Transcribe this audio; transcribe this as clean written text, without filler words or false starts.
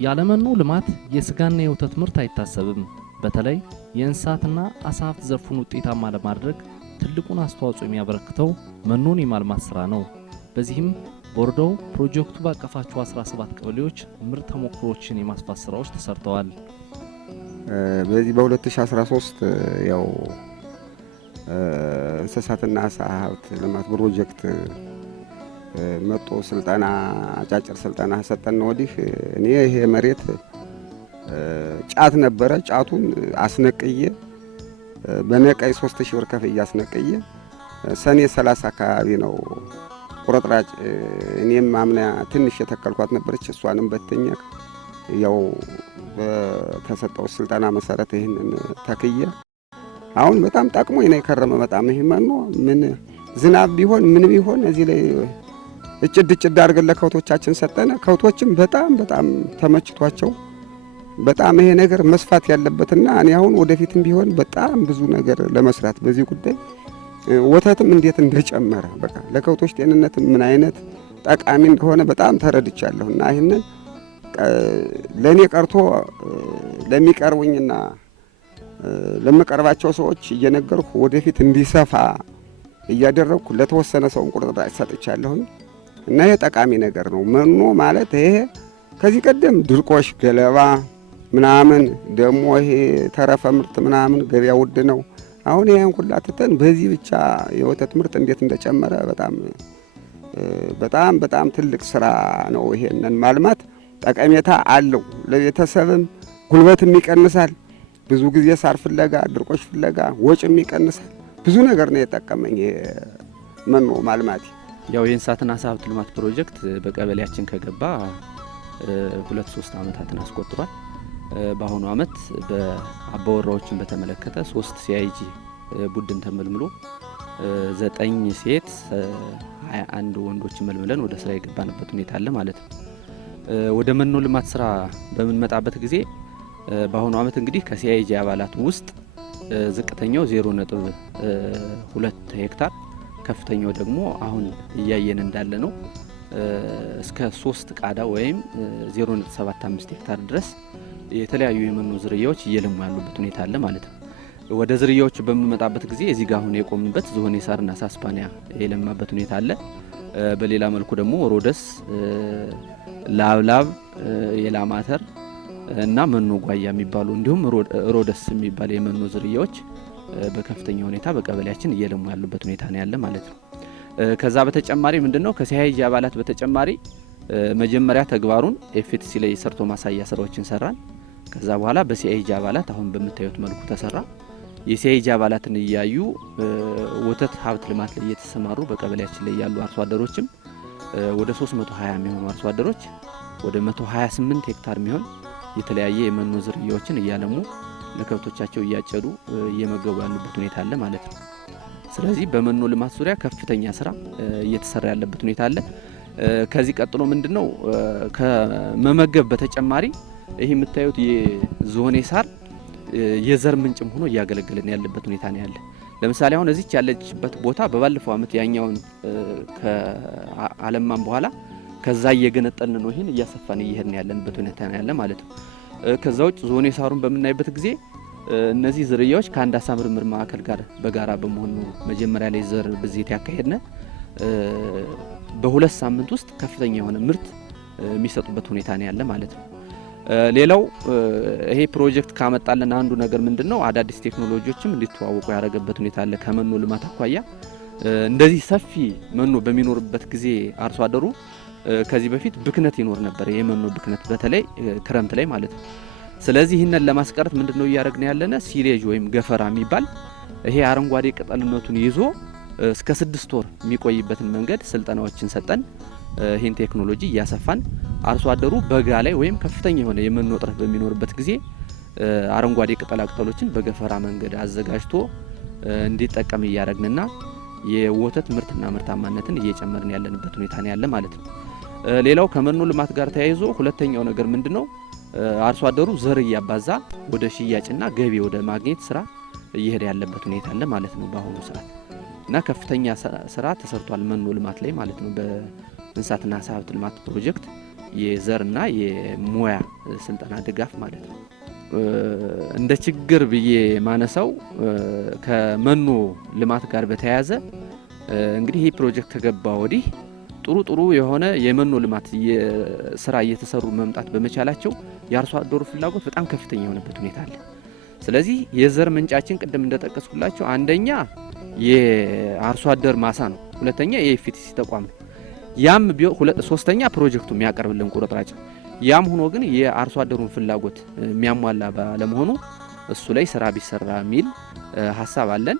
ያለመኖ ልማት የስጋና የወተት ምርት አይታሰብም። በተለይ የእንስሳትና አሳ ሀብት ዘርፉን ውጤታማ ለማድረግ ትልቁን አስተዋጽኦ የሚያበረክተው መኖን የማልማት ስራ ነው። በዚህም ቦርዶው ፕሮጀክቱ ባቀፋቸው 17 ቀበሌዎች ምርት ተሞክሮችን የማስፋት ስራዎች ተሰርተዋል። በዚህ በ2013 ያው እንስሳትና አሳ ሀብት ልማት ፕሮጀክት መጥቶ ስልጠና አጫጭር ስልጠና ሰጠን። ወዲህ እኔ ይሄ መሬት ጫት ነበረ። ጫቱን አስነቅዬ በነቀይ 3000 ብር ከፍዬ አስነቅዬ ሰኔ 30 አካባቢ ነው ቁርጥራጭ እኔም አምና ትንሽ የተከልኳት ነበረች። እሷንም በተኛ ያው በተሰጠው ስልጠና መሰረት ይሄንን ተክዬ አሁን በጣም ጠቅሞኝ ነው የከረመ። በጣም ይሄ መኖ ምን ዝናብ ቢሆን ምን ቢሆን እዚህ ላይ እጭድ አድርገን ለከብቶቻችን ሰጠነ። ከብቶችም በጣም ተመችቷቸው በጣም ይሄ ነገር መስፋት ያለበትና እኔ አሁን ወደፊትም ቢሆን በጣም ብዙ ነገር ለመስራት በዚህ ጉዳይ ወተትም እንዴት እንደጨመረ በቃ ለከብቶች ጤንነት ምን አይነት ጠቃሚ እንደሆነ በጣም ተረድቻለሁና ይሄንን ለኔ ቀርቶ ለሚቀርቡኝና ለመቀርባቸው ሰዎች እየነገርኩ ወደፊት እንዲሰፋ እያደረኩ ለተወሰነ ሰው ቁርጥራጭ ሰጥቻለሁ እና ይሄ ጠቃሚ ነገር ነው። መኖ ማለት ይሄ ከዚህ ቀደም ድርቆሽ ገለባ ምናምን ደሞ ይሄ ተረፈ ምርት ምናምን ገበያ ውድ ነው። አሁን ይሄን ሁሉ አጥተን በዚህ ብቻ የወተት ምርት እንዴት እንደጨመረ በጣም ትልቅ ስራ ነው። ይሄንን ማልማት ጠቀሜታ አለው። ለቤተሰብም ጉልበትም ይቀንሳል። ብዙ ጊዜ ሳር ፍለጋ ድርቆሽ ፍለጋ ወጭም ይቀንሳል። ብዙ ነገር ነው የጠቀመኝ መኖ ማልማት። ያው የእንስሳትና አሳ ሀብት ልማት ፕሮጀክት በቀበሌያችን ከገባ 2-3 አመታትን አስቆጥሯል። በአሁኑ አመት በአባወራዎችን በተመለከተ 3 ሲአይጂ ቡድን ተመልምሎ 9 ሴት 21 ወንዶችን መልምለን ወደ ስራ የገባንበት ሁኔታ አለ ማለት ነው። ወደ መኖ ልማት ስራ በምንመጣበት ጊዜ በአሁኑ አመት እንግዲህ ከሲአይጂ አባላት ውስጥ ዝቅተኛው 0.2 ሄክታር ከፍተኛው ደግሞ አሁን እያየን እንዳለ ነው እስከ 3 ቃዳ ወይም 0.75 ሄክታር ድረስ የተለያዩ የመኖ ዝርያዎች እየለሙ ያሉበት ሁኔታ አለ ማለት ነው። ወደ ዝርያዎቹ በምንመጣበት ጊዜ እዚህ ጋር አሁን የቆምንበት ዝሆኔ ሳርና ሳስፓኒያ የለማበት ሁኔታ አለ። በሌላ መልኩ ደግሞ ሮደስ፣ ላብላብ፣ የላማተር እና መኖ ጓያ የሚባሉ እንዲሁም ሮደስ የሚባል የመኖ ዝርያዎች በከፍተኛ ሁኔታ በቀበሌያችን እየለሙ ያሉበት ሁኔታ ነው ያለ ማለት ነው። ከዛ በተጨማሪ ምንድነው ከሲአይጂ አባላት በተጨማሪ መጀመሪያ ተግባሩን ኤፍቲሲ ላይ ሰርቶ ማሳያ ስራዎችን ሰራን። ከዛ በኋላ በሲአይጂ አባላት አሁን በመታየት መልኩ ተሰራ። የሲአይጂ አባላትን እያዩ ወተት ሀብት ልማት ላይ እየተሰማሩ በቀበሌያችን ላይ ያሉ አርሶ አደሮችም ወደ 320 የሚሆኑ አርሶ አደሮች ወደ 128 ሄክታር የሚሆን የተለያየ የመኖ ዝርያዎችን እያለሙ ለከብቶቻቸው እያጨዱ እየመገቡ ያሉበት ሁኔታ አለ ማለት ነው። ስለዚህ በመኖ ልማት ዙሪያ ከፍተኛ ስራ እየተሰራ ያለበት ሁኔታ አለ። ከዚህ ቀጥሎ ምንድነው ከመመገብ በተጨማሪ ይሄ የምታዩት የዝሆኔ ሳር የዘር ምንጭም ሆኖ እያገለገለን ያለበት ሁኔታ ነው ያለ። ለምሳሌ አሁን እዚች ያለችበት ቦታ በባለፈው አመት ያኛውን ከአለማን በኋላ ከዛ እየገነጠልን ነው ይሄን እያሰፋን እየሄድን ያለንበት ሁኔታ ነው ያለ ማለት ነው። ከዛ ውጭ ዝሆኔ ሳሩን በምናይበት ጊዜ እነዚህ ዝርያዎች ከአንድ አሳ ምርምር ማዕከል ጋር በጋራ በመሆን ነው መጀመሪያ ላይ ዘር ብዜት ያካሄድነ። በ2 ሳምንት ውስጥ ከፍተኛ የሆነ ምርት የሚሰጡበት ሁኔታ ነው ያለ ማለት ነው። ሌላው ይሄ ፕሮጀክት ካመጣለን አንዱ ነገር ምንድነው አዳዲስ ቴክኖሎጂዎችም እንዲተዋወቁ ያደረገበት ሁኔታ አለ። ከመኖ ልማት አኳያ እንደዚህ ሰፊ መኖ በሚኖርበት ጊዜ አርሶ አደሩ ከዚህ በፊት ብክነት ይኖር ነበር፣ የመኖ ብክነት በተለይ ክረምት ላይ ማለት ነው። ስለዚህ ይህንን ለማስቀረት ምንድነው እያደረግን ያለነ ሲሌጅ ወይም ገፈራ የሚባል ይሄ አረንጓዴ ቅጠልነቱን ይዞ እስከ 6 ወር የሚቆይበትን መንገድ ስልጠናዎችን ሰጠን። ይህን ቴክኖሎጂ እያሰፋን አርሶ አደሩ በጋ ላይ ወይም ከፍተኛ የሆነ የመኖ እጥረት በሚኖርበት ጊዜ አረንጓዴ ቅጠላቅጠሎችን በገፈራ መንገድ አዘጋጅቶ እንዲጠቀም እያደረግንና የወተት ምርትና ምርታማነትን እየጨመርን ያለንበት ሁኔታ ነው ያለ ማለት ነው። ሌላው ከመኖ ልማት ጋር ተያይዞ ሁለተኛው ነገር ምንድነው አርሶ አደሩ ዘር እያባዛ ወደ ሽያጭና ገቢ ወደ ማግኘት ስራ እየሄደ ያለበት ሁኔታ አለ ማለት ነው በአሁኑ ሰዓት እና ከፍተኛ ስራ ተሰርቷል መኖ ልማት ላይ ማለት ነው። በእንስሳትና አሳ ሀብት ልማት ፕሮጀክት የዘርና የሙያ ስልጠና ድጋፍ ማለት ነው። እንደ ችግር ብዬ ማነሳው ከመኖ ልማት ጋር በተያያዘ እንግዲህ ይህ ፕሮጀክት ከገባ ወዲህ ጥሩ የሆነ የመኖ ልማት ስራ እየተሰሩ መምጣት በመቻላቸው የአርሶ አደሩ ፍላጎት በጣም ከፍተኛ የሆነበት ሁኔታ አለ። ስለዚህ የዘር ምንጫችን ቅድም እንደጠቀስኩላቸው አንደኛ የአርሶ አደር ማሳ ነው፣ ሁለተኛ የኤፍቲሲ ተቋም ነው። ያም ሶስተኛ ፕሮጀክቱ የሚያቀርብልን ቁርጥራጭ። ያም ሆኖ ግን የአርሶ አደሩን ፍላጎት የሚያሟላ ባለመሆኑ እሱ ላይ ስራ ቢሰራ የሚል ሀሳብ አለን።